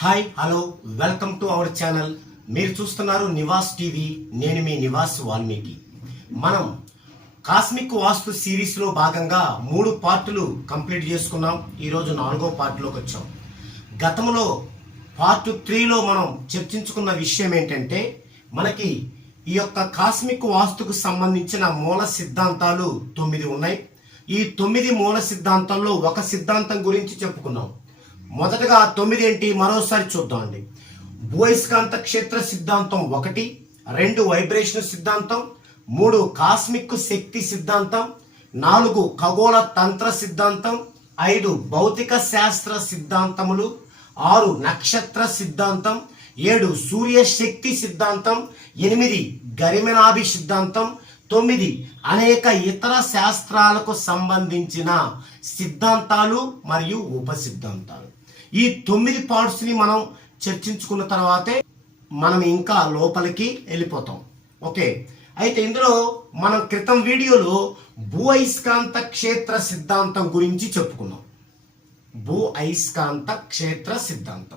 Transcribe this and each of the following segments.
Hi hello welcome to our channel. మీరు చూస్తున్నారు Nivas TV నేను మీ నివాస్ వాల్మీకి. మనం కాస్మిక్ వాస్తు సిరీస్లో భాగంగా మూడు పార్టులు కంప్లీట్ చేసుకున్నాం. ఈరోజు నాలుగో పార్ట్లోకి వచ్చాం. గతంలో పార్ట్ త్రీలో మనం చర్చించుకున్న విషయం ఏంటంటే మనకి ఈ యొక్క కాస్మిక్ వాస్తుకు సంబంధించిన మూల సిద్ధాంతాలు తొమ్మిది ఉన్నాయి. ఈ తొమ్మిది మూల సిద్ధాంతాల్లో ఒక సిద్ధాంతం గురించి చెప్పుకున్నాం. మొదటగా తొమ్మిది ఏంటి? మరోసారి చూద్దామండి భూయస్కాంత క్షేత్ర సిద్ధాంతం ఒకటి రెండు వైబ్రేషన్ సిద్ధాంతం మూడు కాస్మిక్ శక్తి సిద్ధాంతం నాలుగు ఖగోళ తంత్ర సిద్ధాంతం ఐదు భౌతిక శాస్త్ర సిద్ధాంతములు ఆరు నక్షత్ర సిద్ధాంతం ఏడు సూర్య శక్తి సిద్ధాంతం ఎనిమిది గరిమనాభి సిద్ధాంతం తొమ్మిది అనేక ఇతర శాస్త్రాలకు సంబంధించిన సిద్ధాంతాలు మరియు ఉపసిద్ధాంతాలు. ఈ తొమ్మిది పాయింట్స్ని మనం చర్చించుకున్న తర్వాతే మనం ఇంకా లోపలికి వెళ్ళిపోతాం. ఓకే? అయితే ఇందులో మనం క్రితం వీడియోలో భూ అయస్కాంత క్షేత్ర సిద్ధాంతం గురించి చెప్పుకున్నాం. భూ అయస్కాంత క్షేత్ర సిద్ధాంతం.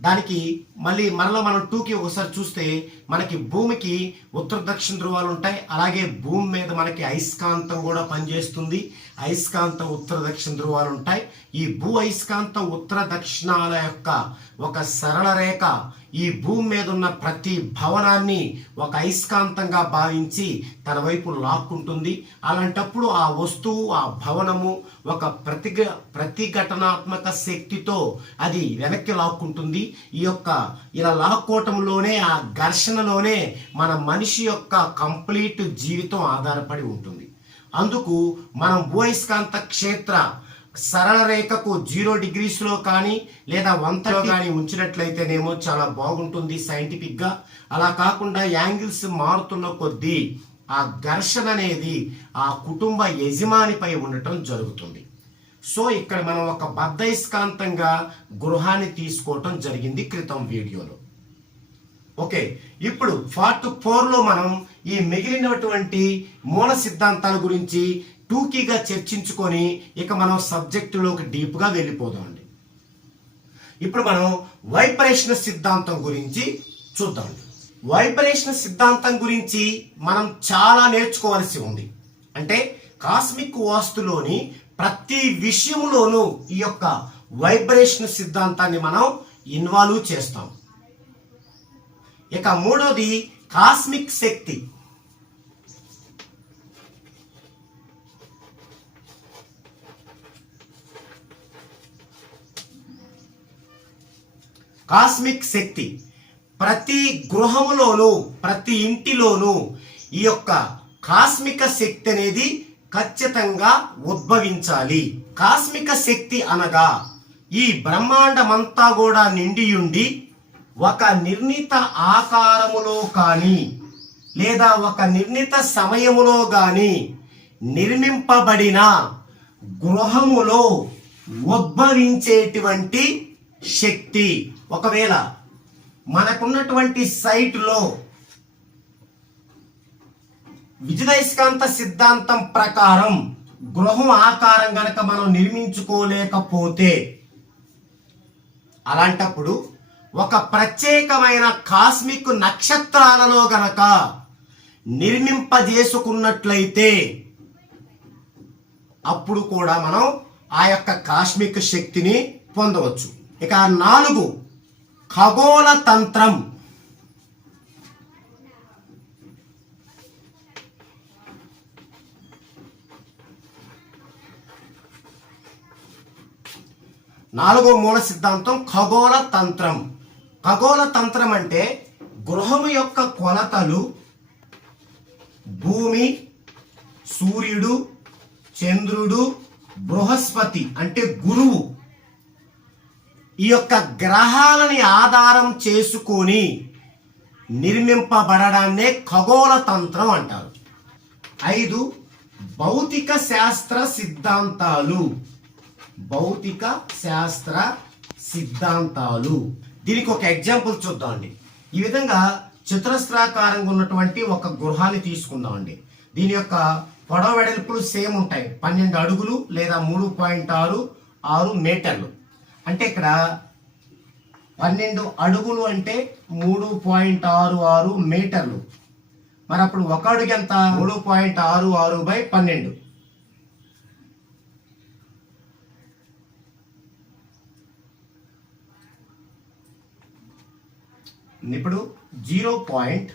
దానికి మళ్ళీ మనలో మనం టూకి ఒకసారి చూస్తే మనకి భూమికి ఉత్తర దక్షిణ ధ్రువాలు ఉంటాయి. అలాగే భూమి మీద మనకి అయస్కాంతం కూడా పనిచేస్తుంది. అయస్కాంత ఉత్తర దక్షిణ ధ్రువాలు ఉంటాయి. ఈ భూ అయస్కాంత ఉత్తర దక్షిణాల యొక్క ఒక సరళ రేఖ ఈ భూమి మీద ఉన్న ప్రతి భవనాన్ని ఒక అయస్కాంతంగా భావించి తన వైపు లాక్కుంటుంది. అలాంటప్పుడు ఆ వస్తువు ఆ భవనము ఒక ప్రతిగ ప్రతిఘటనాత్మక శక్తితో అది వెనక్కి లాక్కుంటుంది. ఈ యొక్క ఇలా లాక్కోవటంలోనే ఆ ఘర్షణలోనే మన మనిషి యొక్క కంప్లీట్ జీవితం ఆధారపడి ఉంటుంది. అందుకు మనం భూయస్కాంత క్షేత్ర సరళ రేఖకు జీరో డిగ్రీస్లో కానీ లేదా వంతలో కానీ ఉంచినట్లయితేనేమో చాలా బాగుంటుంది సైంటిఫిక్గా. అలా కాకుండా యాంగిల్స్ మారుతున్న కొద్దీ ఆ ఘర్షణ అనేది ఆ కుటుంబ యజమానిపై ఉండటం జరుగుతుంది. సో ఇక్కడ మనం ఒక బద్దయస్కాంతంగా గృహాన్ని తీసుకోవటం జరిగింది క్రితం వీడియోలో. ఓకే ఇప్పుడు ఫార్ట్ ఫోర్లో మనం ఈ మిగిలినటువంటి మూల సిద్ధాంతాల గురించి టూకీగా చర్చించుకొని ఇక మనం సబ్జెక్టులోకి డీప్గా వెళ్ళిపోదామండి. ఇప్పుడు మనం వైబ్రేషన్ సిద్ధాంతం గురించి చూద్దామండి. వైబ్రేషన్ సిద్ధాంతం గురించి మనం చాలా నేర్చుకోవాల్సి ఉంది. అంటే కాస్మిక్ వాస్తులోని ప్రతి విషయంలోనూ ఈ యొక్క వైబ్రేషన్ సిద్ధాంతాన్ని మనం ఇన్వాల్వ్ చేస్తాం. ఇక మూడోది కాస్మిక్ శక్తి. కాస్మిక్ శక్తి. ప్రతి గృహములోనూ ప్రతి ఇంటిలోనూ ఈ యొక్క కాస్మిక శక్తి అనేది ఖచ్చితంగా ఉద్భవించాలి. కాస్మిక శక్తి అనగా ఈ బ్రహ్మాండమంతా కూడా నిండియుండి ఒక నిర్ణీత ఆకారములో కానీ లేదా ఒక నిర్ణీత సమయములో కానీ నిర్మింపబడిన గృహములో ఉద్భవించేటువంటి శక్తి. ఒకవేళ మనకున్నటువంటి సైట్లో విజయస్కాంత సిద్ధాంతం ప్రకారం గృహం ఆకారం గనక మనం నిర్మించుకోలేకపోతే అలాంటప్పుడు ఒక ప్రత్యేకమైన కాస్మిక్ నక్షత్రాలలో గనక నిర్మింపజేసుకున్నట్లయితే అప్పుడు కూడా మనం ఆ యొక్క కాస్మిక్ శక్తిని పొందవచ్చు. ఇక నాలుగు ఖగోళ తంత్రం. నాలుగో మూల సిద్ధాంతం ఖగోళ తంత్రం. ఖగోళ తంత్రం అంటే గృహము యొక్క కొలతలు భూమి సూర్యుడు చంద్రుడు బృహస్పతి అంటే గురువు. ఈ యొక్క గ్రహాలని ఆధారం చేసుకొని నిర్మింపబడడాన్నే ఖగోళ తంత్రం అంటారు. ఐదు భౌతిక శాస్త్ర సిద్ధాంతాలు. భౌతిక శాస్త్ర సిద్ధాంతాలు. దీనికి ఒక ఎగ్జాంపుల్ చూద్దామండి. ఈ విధంగా చతురస్రాకారంగా ఉన్నటువంటి ఒక గృహాన్ని తీసుకుందామండి. దీని యొక్క పొడవ వెడల్పులు సేమ్ ఉంటాయి. పన్నెండు అడుగులు లేదా మూడు పాయింట్ ఆరు ఆరు మీటర్లు. అంటే ఇక్కడ పన్నెండు అడుగులు అంటే మూడు పాయింట్ ఆరు ఆరు మీటర్లు. మరి అప్పుడు ఒక అడుగు ఎంత? మూడు పాయింట్ ఆరు ఆరు బై పన్నెండు. ఇప్పుడు జీరో పాయింట్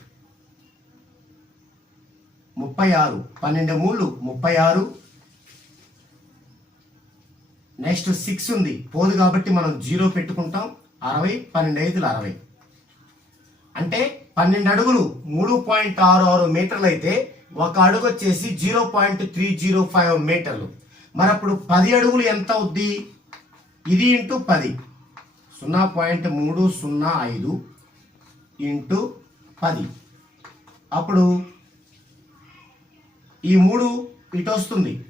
ముప్పై ఆరు పన్నెండు మూడు ముప్పై ఆరు. నెక్స్ట్ సిక్స్ ఉంది. పోదు కాబట్టి మనం జీరో పెట్టుకుంటాం. అరవై పన్నెండు ఐదులు అరవై. అంటే పన్నెండు అడుగులు మూడు పాయింట్ ఆరు ఆరు మీటర్లు అయితే ఒక అడుగు వచ్చేసి zero point three zero five మీటర్లు. మరి అప్పుడు పది అడుగులు ఎంత అవుద్ది? ఇది ఇంటూ పది. సున్నా పాయింట్ మూడు సున్నా ఐదు. ఇంటూ పది. అప్పుడు ఈ మూడు ఇటు వస్తుంది.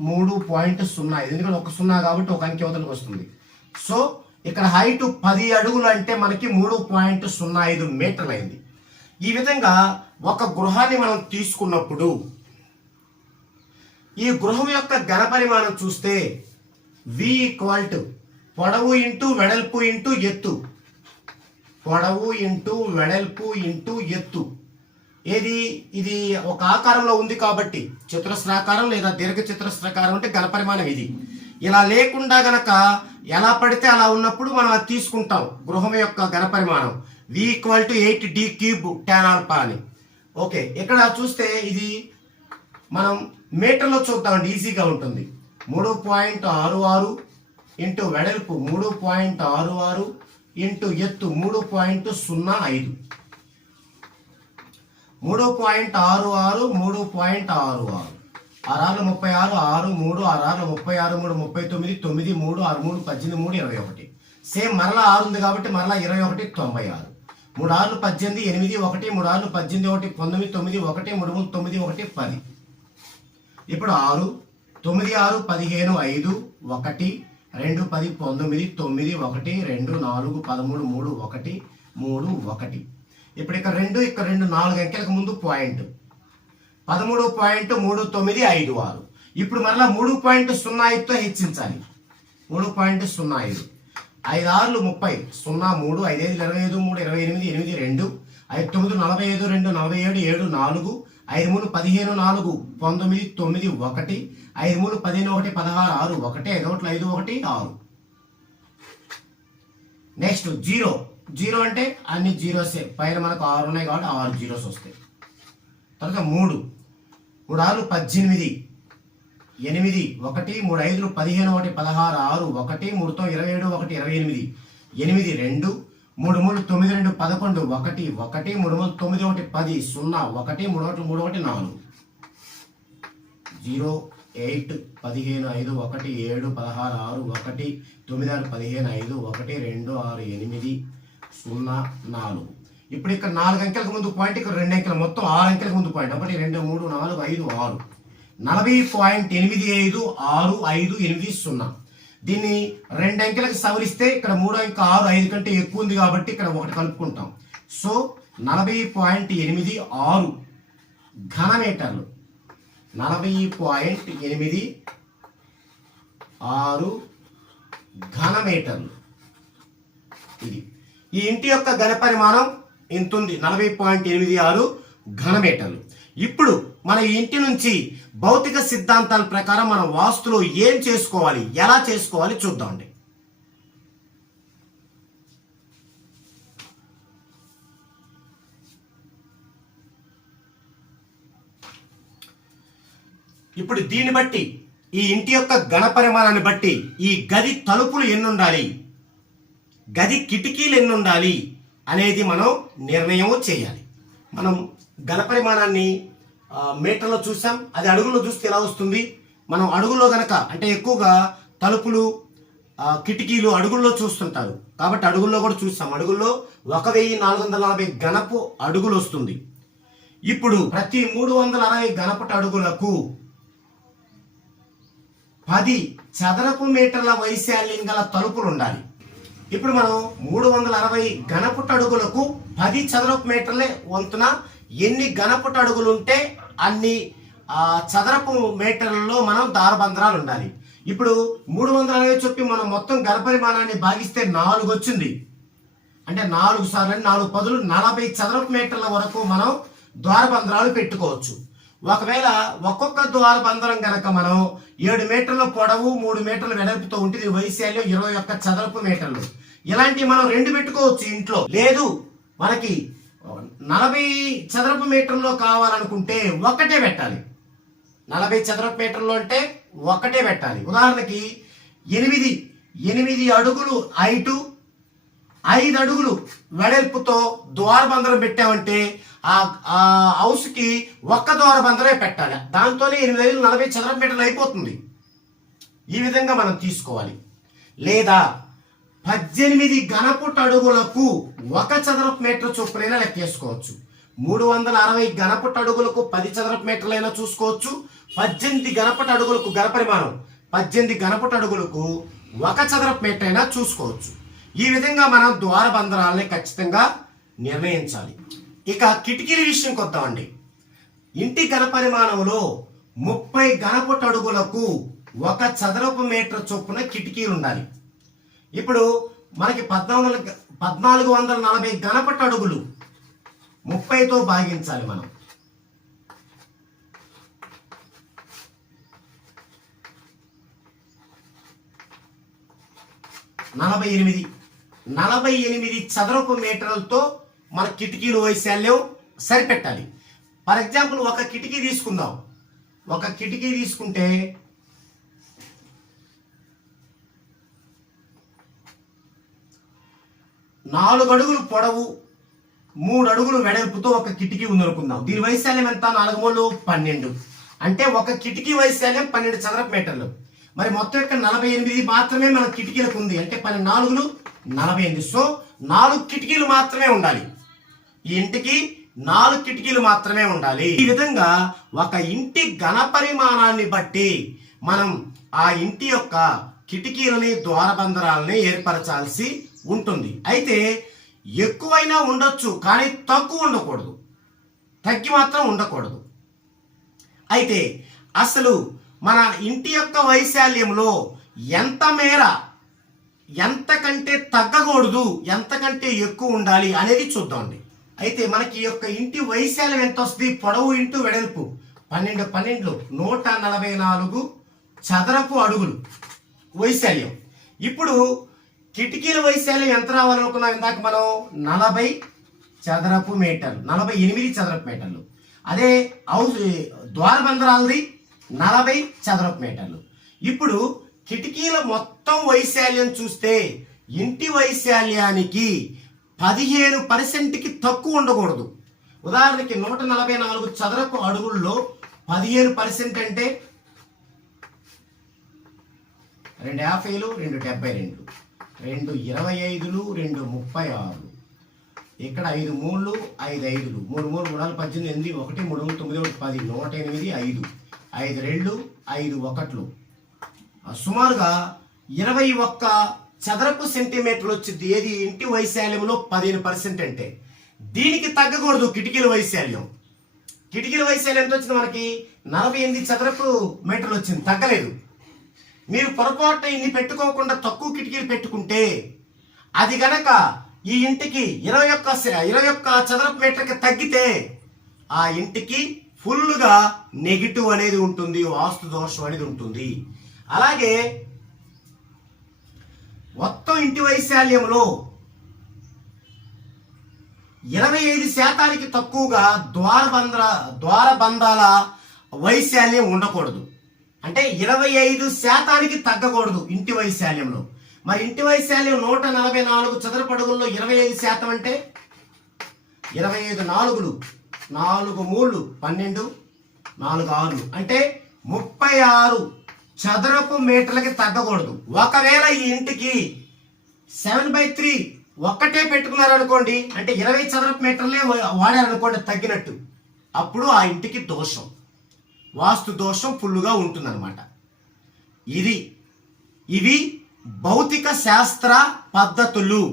మూడు పాయింట్ సున్నా. ఐదు ఎందుకంటే ఒక సున్నా కాబట్టి ఒక అంకె అవతలకు వస్తుంది. సో ఇక్కడ హైట్ పది అడుగులు అంటే మనకి మూడు పాయింట్ సున్నా ఐదు మీటర్లు అయింది ఈ విధంగా ఒక గృహాన్ని మనం తీసుకున్నప్పుడు ఈ గృహం యొక్క ఘన పరిమాణం చూస్తే వి ఈక్వల్ టు పొడవు ఇంటూ వెడల్పు ఇంటూ ఎత్తు. పొడవు ఇంటూ వెడల్పు ఇంటూ ఎత్తు. ఏది? ఇది ఒక ఆకారంలో ఉంది కాబట్టి చతురస్రాకారం లేదా దీర్ఘ చతురస్రాకారం అంటే ఘనపరిమాణం ఇది. ఇలా లేకుండా గనక ఎలా పడితే అలా ఉన్నప్పుడు మనం అది తీసుకుంటాం. గృహం యొక్క ఘనపరిమాణం V equal to eight D cube tan alpha అని. ఓకే ఇక్కడ చూస్తే ఇది మనం మీటర్లో చూద్దామండి. ఈజీగా ఉంటుంది. మూడు పాయింట్ ఆరు ఆరు ఇంటూ వెడల్పు మూడు పాయింట్ ఆరు ఆరు ఇంటూ ఎత్తు మూడు పాయింట్ సున్నా ఐదు. మూడు పాయింట్ ఆరు ఆరు మూడు పాయింట్ ఆరు ఆరు. ఆరు ముప్పై ఆరు ఆరు మూడు ఆరు ముప్పై ఆరు మూడు ముప్పై తొమ్మిది తొమ్మిది మూడు ఆరు మూడు పద్దెనిమిది మూడు ఇరవై ఒకటి. సేమ్ మరలా ఆరు ఉంది కాబట్టి మరలా ఇరవై ఒకటి తొంభై ఆరు. మూడు ఆరు పద్దెనిమిది ఎనిమిది ఒకటి మూడు ఆరు పద్దెనిమిది ఒకటి పంతొమ్మిది తొమ్మిది ఒకటి మూడు మూడు తొమ్మిది ఒకటి పది. ఇప్పుడు ఆరు తొమ్మిది ఆరు పదిహేను ఐదు ఒకటి రెండు పది పంతొమ్మిది తొమ్మిది ఒకటి రెండు నాలుగు పదమూడు మూడు ఒకటి మూడు ఒకటి. ఇప్పుడు ఇక్కడ రెండు ఇక్కడ రెండు నాలుగు అంకెలకు ముందు పాయింట్. పదమూడు పాయింట్ మూడు తొమ్మిది ఐదు ఆరు. ఇప్పుడు మరలా మూడు పాయింట్ సున్నా ఐదుతో హెచ్చించాలి. మూడు పాయింట్ సున్నా ఐదు ఐదు ఆరులు ముప్పై. సున్నా మూడు ఐదు ఐదు ఇరవై ఐదు మూడు ఇరవై ఎనిమిది ఎనిమిది రెండు. ఐదు తొమ్మిది నలభై ఐదు రెండు నలభై ఏడు ఏడు నాలుగు. ఐదు మూడు పదిహేను నాలుగు పంతొమ్మిది తొమ్మిది ఒకటి. ఐదు మూడు పదిహేను ఒకటి పదహారు ఆరు ఒకటి. ఐదు ఒకటి ఐదు ఒకటి ఆరు. Next zero. జీరో అంటే అన్ని జీరోసే పైన మనకు ఆరు ఉన్నాయి కాబట్టి ఆరు జీరోస్ వస్తాయి. తర్వాత మూడు. మూడు ఆరు పద్దెనిమిది. ఎనిమిది ఒకటి మూడు ఐదులు పదిహేను ఒకటి పదహారు ఆరు ఒకటి మూడుతో ఇరవై ఏడు ఒకటి ఇరవై ఎనిమిది. ఎనిమిది రెండు మూడు మూడు తొమ్మిది రెండు పదకొండు ఒకటి ఒకటి మూడు మూడు తొమ్మిది ఒకటి పది సున్నా ఒకటి మూడు ఒకటి మూడు ఒకటి నాలుగు. జీరో ఎయిట్ పదిహేను ఐదు ఒకటి ఏడు పదహారు ఆరు ఒకటి తొమ్మిది ఆరు పదిహేను ఐదు ఒకటి రెండు ఆరు ఎనిమిది సున్నా నాలుగు. ఇప్పుడు ఇక్కడ నాలుగు అంకెలకు ముందు పాయింట్ ఇక్కడ రెండు అంకెలు మొత్తం ఆరు అంకెలకు ముందు పాయింట్ ఒకటి రెండు మూడు నాలుగు ఐదు ఆరు. నలభై పాయింట్ ఎనిమిది ఐదు ఆరు ఐదు ఎనిమిది సున్నా. దీన్ని రెండు అంకెలకు సవరిస్తే ఇక్కడ మూడు అంక ఆరు ఐదు కంటే ఎక్కువ ఉంది కాబట్టి ఇక్కడ ఒకటి కలుపుకుంటాం. సో నలభై పాయింట్ ఎనిమిది ఆరు ఘన మీటర్లు. నలభై పాయింట్ ఎనిమిది ఆరు ఘనమీటర్లు ఇది. ఈ ఇంటి యొక్క ఘన పరిమాణం ఇంత ఉంది నలభై పాయింట్ ఎనిమిది ఆరు ఘన మీటర్లు. ఇప్పుడు మన ఇంటి నుంచి భౌతిక సిద్ధాంతాల ప్రకారం మనం వాస్తులో ఏం చేసుకోవాలి ఎలా చేసుకోవాలి చూద్దామండి ఇప్పుడు దీన్ని బట్టి ఈ ఇంటి యొక్క ఘన పరిమాణాన్ని బట్టి ఈ గది తలుపులు ఎన్ని ఉండాలి గది కిటికీలు ఎన్ని ఉండాలి అనేది మనం నిర్ణయం చేయాలి. మనం ఘన పరిమాణాన్ని మీటర్లో చూసాం. అది అడుగుల్లో చూస్తే ఎలా వస్తుంది? మనం అడుగుల్లో గనక అంటే ఎక్కువగా తలుపులు కిటికీలు అడుగుల్లో చూస్తుంటారు. కాబట్టి అడుగుల్లో కూడా చూస్తాం అడుగుల్లో ఒక వెయ్యి నాలుగు వందల నలభై గణపు అడుగులు వస్తుంది. ఇప్పుడు ప్రతి మూడు వందల అరవై గణపటి అడుగులకు పది చదరపు మీటర్ల వైశాల్యం గల తలుపులు ఉండాలి. ఇప్పుడు మనం మూడు వందల అరవై ఘనపుట అడుగులకు పది చదరపు మీటర్లే వంతున ఎన్ని ఘనపుట ఉంటే అన్ని చదరపు మీటర్లలో మనం దారబంధరాలు ఉండాలి. ఇప్పుడు మూడు వందల అరవై చొప్పి మనం మొత్తం ఘన భాగిస్తే నాలుగు వచ్చింది. అంటే నాలుగు సార్లు నాలుగు పదులు నలభై చదరపు మీటర్ల వరకు మనం ద్వారబంధరాలు పెట్టుకోవచ్చు. ఒకవేళ ఒక్కొక్క ద్వారబంధరం కనుక మనం ఏడు మీటర్ల పొడవు మూడు మీటర్ల వెడల్పుతో ఉంటుంది వైశాల్యం ఇరవై ఒక్క చదరపు మీటర్లు. ఇలాంటివి మనం రెండు పెట్టుకోవచ్చు ఇంట్లో. లేదు మనకి నలభై చదరపు మీటర్లో కావాలనుకుంటే ఒకటే పెట్టాలి. నలభై చదరపు మీటర్లు అంటే ఒకటే పెట్టాలి. ఉదాహరణకి ఎనిమిది ఎనిమిది అడుగులు హైటు ఐదు అడుగులు వెడల్పుతో ద్వారబంధనం పెట్టామంటే ఆ ఆ హౌస్కి ఒక్క ద్వారబంధరమే పెట్టాలి. దాంతోనే ఎనిమిది ఐదు నలభై చదరపు మీటర్లు అయిపోతుంది. ఈ విధంగా మనం తీసుకోవాలి. లేదా పద్దెనిమిది గణపుట అడుగులకు ఒక చదరపు మీటర్ చొప్పునైనా లెక్కేసుకోవచ్చు మూడు వందల అరవై గణపుట అడుగులకు పది చదరపు మీటర్లైనా చూసుకోవచ్చు. పద్దెనిమిది గణపట అడుగులకు గణపరిమాణం పద్దెనిమిది గణపట అడుగులకు ఒక చదరపు మీటర్ అయినా చూసుకోవచ్చు. ఈ విధంగా మనం ద్వారబంధరాలని ఖచ్చితంగా నిర్ణయించాలి. ఇక కిటికీల విషయంకి వద్దామండి ఇంటి గణపరిమాణంలో ముప్పై ఘనపుట అడుగులకు ఒక చదరపు మీటర్ చొప్పున కిటికీలు ఉండాలి. ఇప్పుడు మనకి పద్నాలుగు పద్నాలుగు వందల నలభై ఘనపట అడుగులు ముప్పైతో భాగించాలి మనం. నలభై ఎనిమిది. నలభై ఎనిమిది చదరపు మీటర్లతో మన కిటికీలు వైశాల్యం సరిపెట్టాలి. ఫర్ ఎగ్జాంపుల్ ఒక కిటికీ తీసుకుందాం. ఒక కిటికీ తీసుకుంటే నాలుగు అడుగులు పొడవు మూడు అడుగులు వెడల్పుతో ఒక కిటికీ ఉందనుకుందాం. దీని వైశాల్యం ఎంత? నాలుగు మూడు పన్నెండు. అంటే ఒక కిటికీ వైశాల్యం పన్నెండు చదరపు మీటర్లు. మరి మొత్తం ఇక్కడ నలభై ఎనిమిది మాత్రమే మన కిటికీలకు ఉంది. అంటే పన్నెండు నాలుగులు నలభై ఎనిమిది. సో నాలుగు కిటికీలు మాత్రమే ఉండాలి. ఈ ఇంటికి నాలుగు కిటికీలు మాత్రమే ఉండాలి. ఈ విధంగా ఒక ఇంటి ఘన పరిమాణాన్ని బట్టి మనం ఆ ఇంటి యొక్క కిటికీలని ద్వారబంధరాలని ఏర్పరచాల్సి ఉంటుంది. అయితే ఎక్కువైనా ఉండొచ్చు కానీ తక్కువ ఉండకూడదు. తగ్గి మాత్రం ఉండకూడదు. అయితే అసలు మన ఇంటి యొక్క వైశాల్యంలో ఎంత మేర ఎంతకంటే తగ్గకూడదు ఎంతకంటే ఎక్కువ ఉండాలి అనేది చూద్దామండి అయితే మనకి యొక్క ఇంటి వైశాల్యం ఎంత వస్తుంది? పొడవు ఇంటూ వెడల్పు. పన్నెండు పన్నెండు నూట నలభై నాలుగు చదరపు అడుగులు వైశాల్యం. ఇప్పుడు కిటికీల వైశాల్యం ఎంత రావాలనుకున్నాం ఇందాక మనం. నలభై చదరపు మీటర్లు నలభై ఎనిమిది చదరపు మీటర్లు. అదే హౌస్ ద్వారబంధరాలది నలభై చదరపు మీటర్లు. ఇప్పుడు కిటికీల మొత్తం వైశాల్యం చూస్తే ఇంటి వైశాల్యానికి పదిహేను పర్సెంట్కి తక్కువ ఉండకూడదు. ఉదాహరణకి నూట నలభై నాలుగు చదరపు అడుగుల్లో పదిహేను పర్సెంట్ అంటే రెండు యాభైలు రెండు డెబ్బై రెండు. రెండు ఇరవై ఐదులు రెండు ముప్పై ఆరు. ఇక్కడ ఐదు మూడు ఐదు ఐదులు. మూడు మూడు మూడు నాలుగు పద్దెనిమిది ఎనిమిది ఒకటి మూడు తొమ్మిది ఒకటి పది నూట ఎనిమిది ఐదు. ఐదు రెండు ఐదు ఒకట్లు. సుమారుగా ఇరవై ఒక్క చదరపు సెంటీమీటర్లు వచ్చింది. ఏది? ఇంటి వైశాల్యంలో పదిహేను పర్సెంట్ అంటే. దీనికి తగ్గకూడదు కిటికీల వైశాల్యం. కిటికీల వైశాల్యం ఎంత వచ్చింది మనకి? నలభై ఎనిమిది చదరపు మీటర్లు వచ్చింది. తగ్గలేదు. మీరు పొరపాటున ఇన్ని పెట్టుకోకుండా తక్కువ కిటికీలు పెట్టుకుంటే అది గనక ఈ ఇంటికి ఇరవై ఒక్క ఇరవై ఒక్క చదరపు మీటర్కి తగ్గితే ఆ ఇంటికి ఫుల్గా నెగిటివ్ అనేది ఉంటుంది వాస్తు దోషం అనేది ఉంటుంది. అలాగే మొత్తం ఇంటి వైశాల్యంలో ఇరవై ఐదు శాతానికి తక్కువగా ద్వారబంధ ద్వారబంధాల వైశాల్యం ఉండకూడదు. అంటే ఇరవై ఐదు శాతానికి తగ్గకూడదు ఇంటి వైశాల్యంలో. మరి ఇంటి వైశాల్యం నూట నలభై నాలుగు చదరపడుగుల్లో ఇరవై ఐదు శాతం అంటే? ఇరవై ఐదు నాలుగులు నాలుగు మూడు పన్నెండు నాలుగు ఆరులు. అంటే ముప్పై ఆరు చదరపు మీటర్లకి తగ్గకూడదు. ఒకవేళ ఈ ఇంటికి సెవెన్ బై త్రీ ఒక్కటే పెట్టుకున్నారనుకోండి అంటే ఇరవై చదరపు మీటర్లే వా- వాడారనుకోండి తగ్గినట్టు. అప్పుడు ఆ ఇంటికి దోషం. వాస్తు దోషం ఫుల్గా ఉంటుందన్నమాట. ఇది ఇవి భౌతిక శాస్త్ర పద్ధతులు.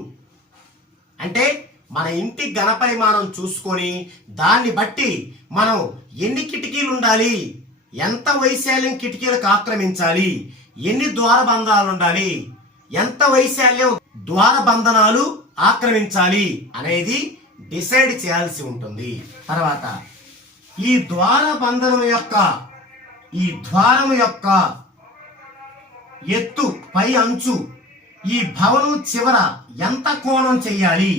అంటే మన ఇంటి ఘనపరిమాణం చూసుకొని దాన్ని బట్టి మనం ఎన్ని కిటికీలు ఉండాలి ఎంత వైశాల్యం కిటికీలకు ఆక్రమించాలి ఎన్ని ద్వారబంధాలు ఉండాలి ఎంత వైశాల్యం ద్వారబంధనాలు ఆక్రమించాలి అనేది డిసైడ్ చేయాల్సి ఉంటుంది. తర్వాత ఈ ద్వార బంధనం యొక్క ఈ ద్వారం యొక్క ఎత్తు పై అంచు ఈ భవనం చివర ఎంత కోణం చేయాలి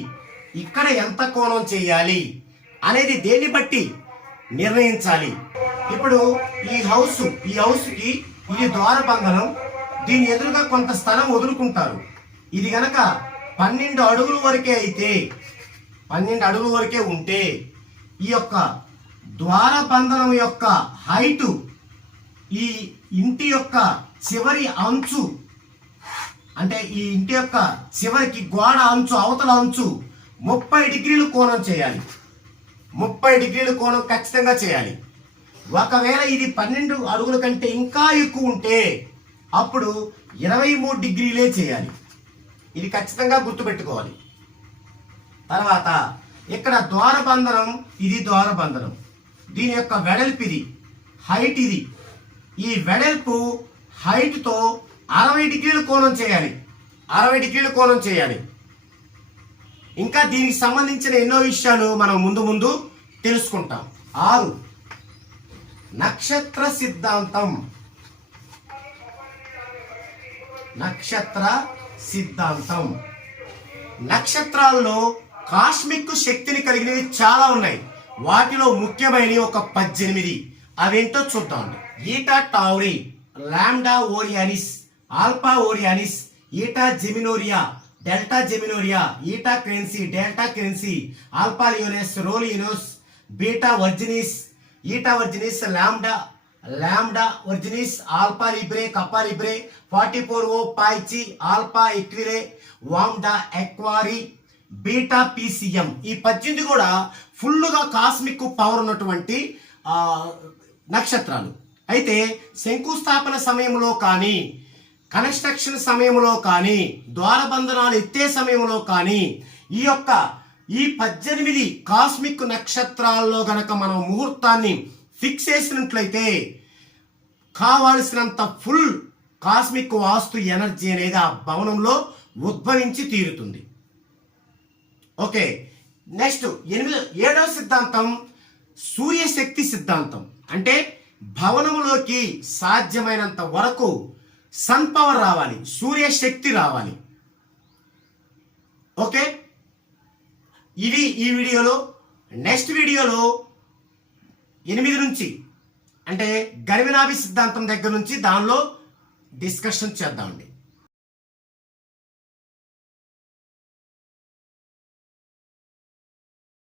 ఇక్కడ ఎంత కోణం చేయాలి అనేది దేన్ని బట్టి నిర్ణయించాలి. ఇప్పుడు ఈ హౌస్ ఈ హౌస్కి ఇది ద్వారబంధనం దీని ఎదురుగా కొంత స్థలం వదులుకుంటారు. ఇది గనక పన్నెండు అడుగుల వరకే అయితే పన్నెండు అడుగుల వరకే ఉంటే ఈ యొక్క ద్వారబంధనం యొక్క హైటు ఈ ఇంటి యొక్క చివరి అంచు అంటే ఈ ఇంటి యొక్క చివరికి గోడ అంచు అవతల అంచు ముప్పై డిగ్రీలు కోణం చేయాలి. ముప్పై డిగ్రీల కోణం ఖచ్చితంగా చేయాలి. ఒకవేళ ఇది పన్నెండు అడుగుల కంటే ఇంకా ఎక్కువ ఉంటే అప్పుడు ఇరవై మూడు డిగ్రీలే చేయాలి. ఇది ఖచ్చితంగా గుర్తుపెట్టుకోవాలి. తర్వాత ఇక్కడ ద్వారబంధనం ఇది ద్వారబంధనం. దీని యొక్క వెడల్పు ఇది. హైట్ ఇది. ఈ వెడల్పు హైట్తో అరవై డిగ్రీలు కోణం చేయాలి. అరవై డిగ్రీలు కోణం చేయాలి. ఇంకా దీనికి సంబంధించిన ఎన్నో విషయాలు మనం ముందు ముందు తెలుసుకుంటాం. ఆరు. నక్షత్ర సిద్ధాంతం. నక్షత్ర సిద్ధాంతం. నక్షత్రాల్లో కాస్మిక్ శక్తిని కలిగినవి చాలా ఉన్నాయి. వాటిలో ముఖ్యమైనవి ఒక పద్దెనిమిది. అవేంటో చూద్దాం ఈటా టావరి లాండా ఓరియానిస్ ఆల్ఫా ఓరియానిస్ ఈటా జెమినోరియా డెల్టా జెమినోరియా ఈటా క్రెన్సీ డెల్టా క్రెన్సీ ఆల్ఫా లియోనెస్ రోలియోనోస్ బీటా వర్జినిస్ ఈటా వర్జినిస్ లాండా లాండా వర్జినిస్ ఆల్ఫా లిబ్రే కప్పా లిబ్రే ఫార్టీ ఫోర్ ఓ పాయిచి ఆల్ఫా ఎక్విరే వామ్డా ఎక్వారి బీటా పీసీఎం. ఈ పద్దెనిమిది కూడా ఫుల్గా కాస్మిక్ పవర్ ఉన్నటువంటి నక్షత్రాలు. అయితే శంకుస్థాపన సమయంలో కానీ కన్స్ట్రక్షన్ సమయంలో కానీ ద్వారబంధనాలు ఎత్తే సమయంలో కానీ ఈ యొక్క ఈ పద్దెనిమిది కాస్మిక్ నక్షత్రాల్లో గనక మనం ముహూర్తాన్ని ఫిక్స్ చేసినట్లయితే కావాల్సినంత ఫుల్ కాస్మిక్ వాస్తు ఎనర్జీ అనేది ఆ భవనంలో ఉద్భవించి తీరుతుంది. ఓకే నెక్స్ట్ ఎనిమిది ఏడవ సిద్ధాంతం సూర్యశక్తి సిద్ధాంతం. అంటే భవనములోకి సాధ్యమైనంత వరకు సన్ పవర్ రావాలి సూర్యశక్తి రావాలి. ఓకే ఇది ఈ వీడియోలో. నెక్స్ట్ వీడియోలో ఎనిమిది నుంచి అంటే గరివినాభి సిద్ధాంతం దగ్గర నుంచి దానిలో డిస్కషన్ చేద్దామండి.